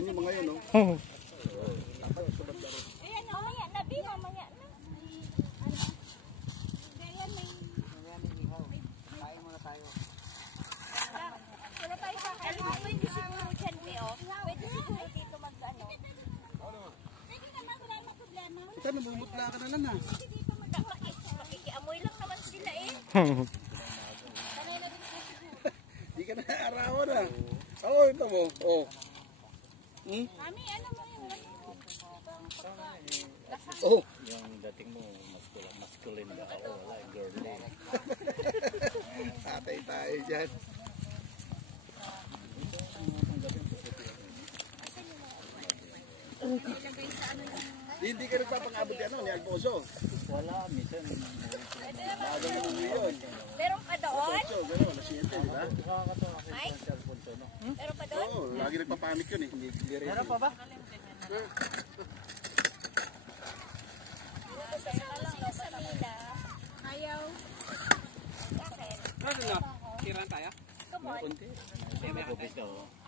Hawakan yung mga yun, no? Ayan, mamaya na, Bi, mamaya na. Ayan, may... Kain muna tayo. Wala tayo sa kain. Pwede siguro dyan, Bi, oh. Pwede siguro dito mag-ano. Pwede naman, wala namang problema. Ito, namumutla ka na lang, ha? Dito makikiamoy lang naman sila, eh. Sanay na din po siguro. Di ka na arawan, ha? Oo, ito mo. Oh. Mami, ano mo yung Oh. Yung dating mo, masculine ka. Oo, wala, girly. Tatay tayo dyan. ilagay sa ano yung... Hindi ka nagpapangabot yan, no? Ni Alfonso. Wala, minsan. Bago mo mo yun. Meron pa doon? Alfonso, gano'n, nasiyente, di ba? Mike? Meron pa doon? Oo, lagi nagpapanik yun, eh. Meron pa ba? Kasama sila sa Mila. Ayaw. Bakit? Ano na? Kiran tayo? Come on. May kubis ka, oh.